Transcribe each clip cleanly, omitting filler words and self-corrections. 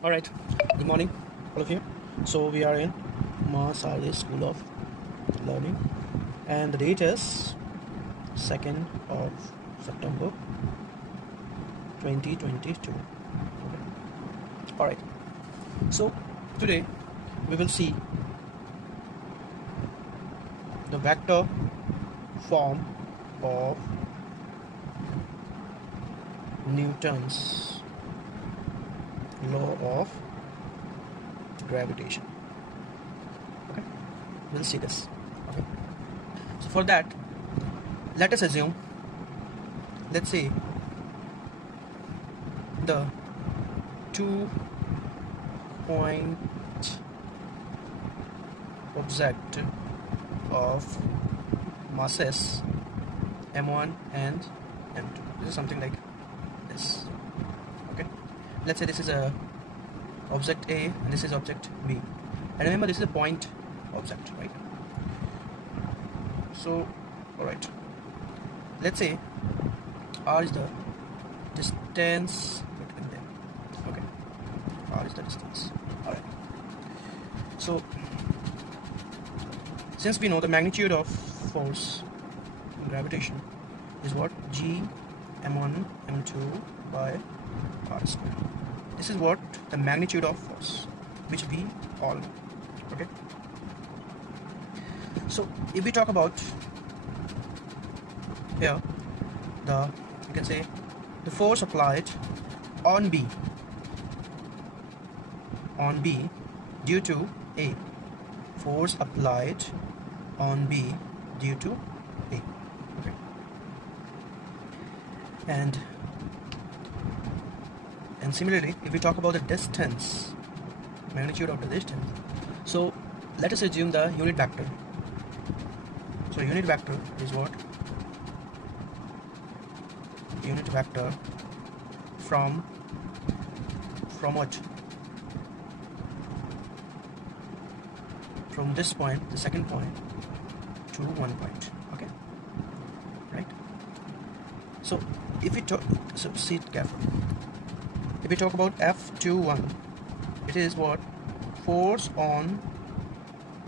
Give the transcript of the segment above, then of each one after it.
All right, good morning, all of you. So we are in Masale School of Learning, and the date is 2nd of September 2022. Okay. All right. So today we will see the vector form of Newton's law of gravitation. Okay, we'll see this. Okay, so for that, let us assume, let's say, the 2-point object of masses m1 and m2. This is something like this. Okay, let's say this is a object A and this is object B, and remember this is a point object, right? So alright, let's say R is the distance between them. Okay, R is the distance. Alright, so since we know the magnitude of force in gravitation is what? GM1 M2 by R square. This is what the magnitude of force, which we all know. Okay, so if we talk about here, you can say the force applied on B due to A. Force applied on B due to A. Okay, and similarly, if we talk about the distance, magnitude of the distance, so let us assume the unit vector. So unit vector is what? Unit vector from what? From this point, the second point, to one point. Okay, right? So if we talk, so see it carefully. If we talk about F21, it is what? Force on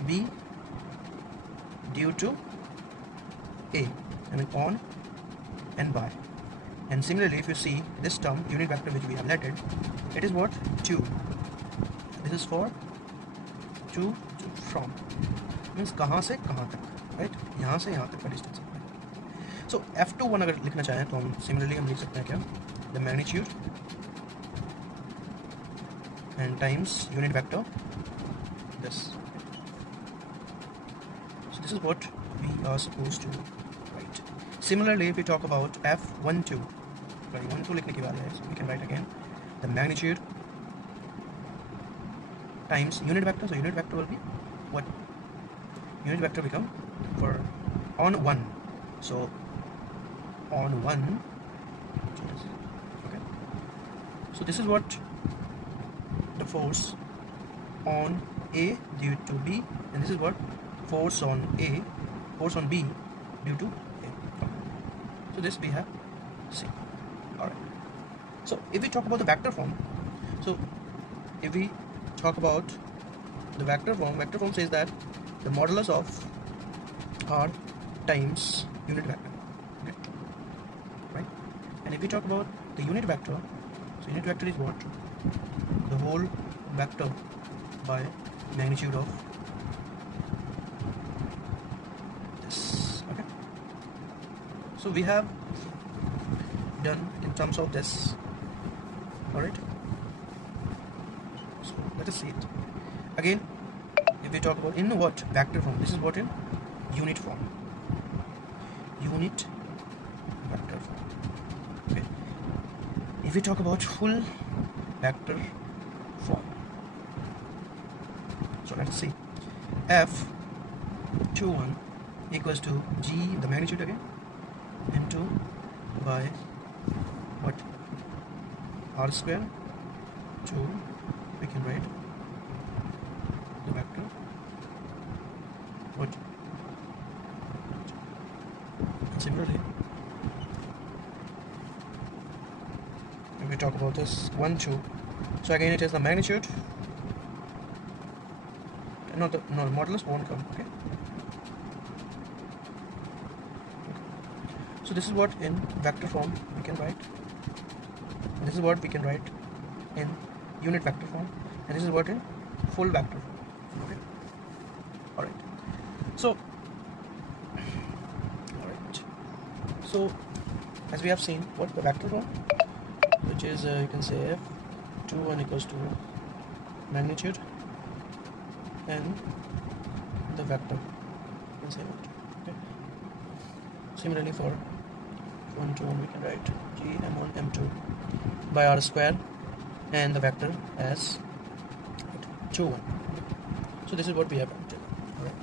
B due to A, I mean on and by. And similarly, if you see this term, unit vector which we have lettered, it is what? 2. This is for to from, means कहाँ से कहाँ तक, right? यहाँ से यहाँ तक का distance. So F21 अगर लिखना चाहें तो हम similarly हम लिख सकते हैं क्या? The magnitude and times unit vector this. So this is what we are supposed to write. Similarly, if we talk about F12, sorry, 12 लिखने की बात है, so we can write again the magnitude times unit vector. So unit vector will be what? Unit vector become for on 1. So on 1. Okay. So this is what the force on A due to B, and this is what? Force on A, force on B due to A. Okay. So this we have seen. Alright. So if we talk about the vector form, so if we talk about the vector form says that the modulus of R times unit vector. Okay. Right? And if we talk about the unit vector, so unit vector is what? The whole vector by magnitude of this. Okay. So we have done in terms of this. Alright. So let us see it. Again, if we talk about in what? Vector form. This is what in unit form. Unit vector form. Okay. If we talk about full vector form, so let us see. F21 equals to G, the magnitude again, into by what? R square. 2, we can write the vector what? Similarly, if we talk about this 1, 2, So again it is the magnitude, no, the modulus won't come. Okay, so this is what in vector form we can write, this is what we can write in unit vector form, and this is what in full vector form. Okay, all right. So as we have seen what the vector form, which is you can say F21 equals to magnitude and the vector, you can say that. Okay, similarly for 1 to 1 we can write GM1M2 by R square and the vector as 2 1. So this is what we have done. Alright.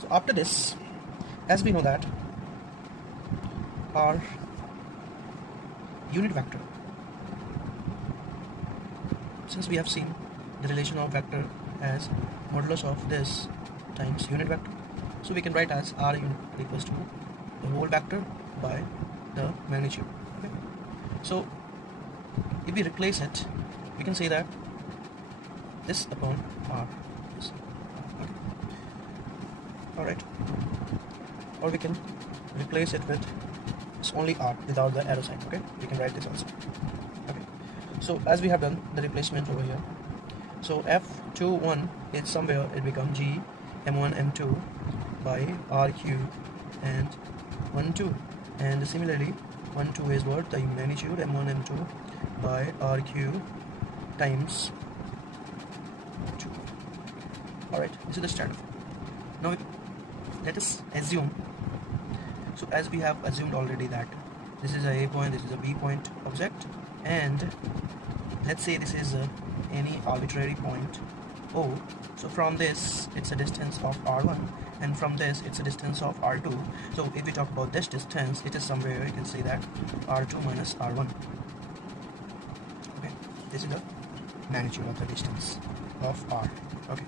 So after this, as we know that our unit vector, since we have seen the relation of vector as modulus of this times unit vector, so we can write as R unit equals to the whole vector by the magnitude. Okay, so if we replace it, we can say that this upon R is okay. Alright, or we can replace it with it's only R without the arrow sign. Okay, we can write this also. Okay, so as we have done the replacement over here, so F21 is somewhere it becomes GM1M2 by RQ and 1 2, and similarly 1 2 is what the magnitude M1M2 by RQ times 2. Alright, this is the standard form. Now let us assume, so as we have assumed already that this is a point, this is a B point object, and let's say this is any arbitrary point O. So from this it's a distance of R1, and from this it's a distance of R2. So if we talk about this distance, it is somewhere you can say that R2 minus R1. Okay, this is the magnitude of the distance of R. Okay,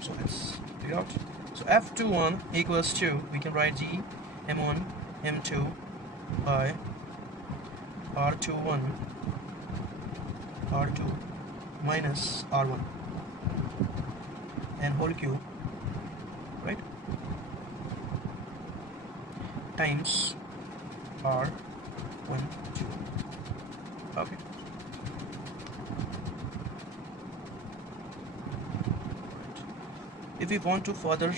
so let's figure out. So F21 equals to, we can write GM1 M2 by R21 R2 minus R1 and whole cube, right, times R1 2. Okay, if we want to further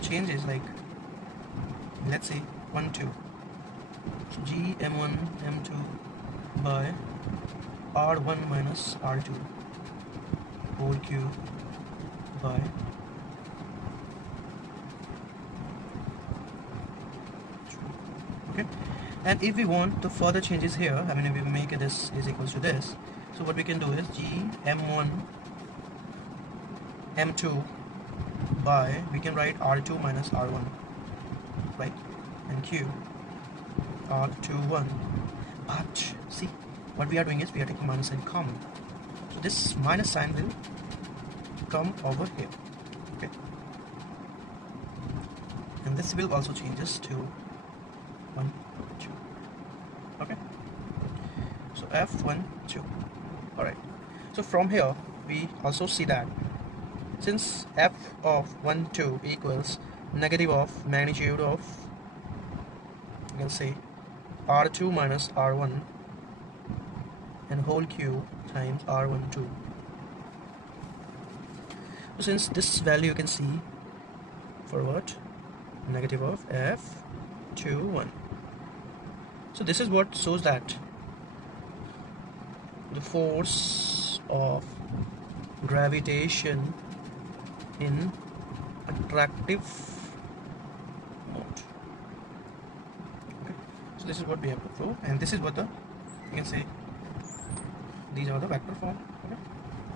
changes, like let's say 1 2, so GM1 M2 by R1 minus R2 whole cube by okay, and if we want the further changes here, I mean if we make this is equals to this, so what we can do is GM1 M2 by, we can write R2 minus R1, right, and Q R21, but see what we are doing is we are taking minus sign common, so this minus sign will come over here. Okay, and this will also changes to 1 2. Okay, so F1 2. Alright, so from here we also see that since F of 1 2 equals negative of magnitude of, you can say R2 minus R1 and whole cube times R1 2. Since this value you can see for what, negative of F21, so this is what shows that the force of gravitation in attractive mode. Okay, so this is what we have to prove, and this is what the, you can say these are the vector form. Okay,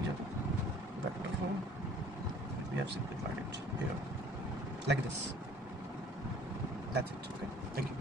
these are the vector form. We have simplified it here like this. That's it. Okay, thank you.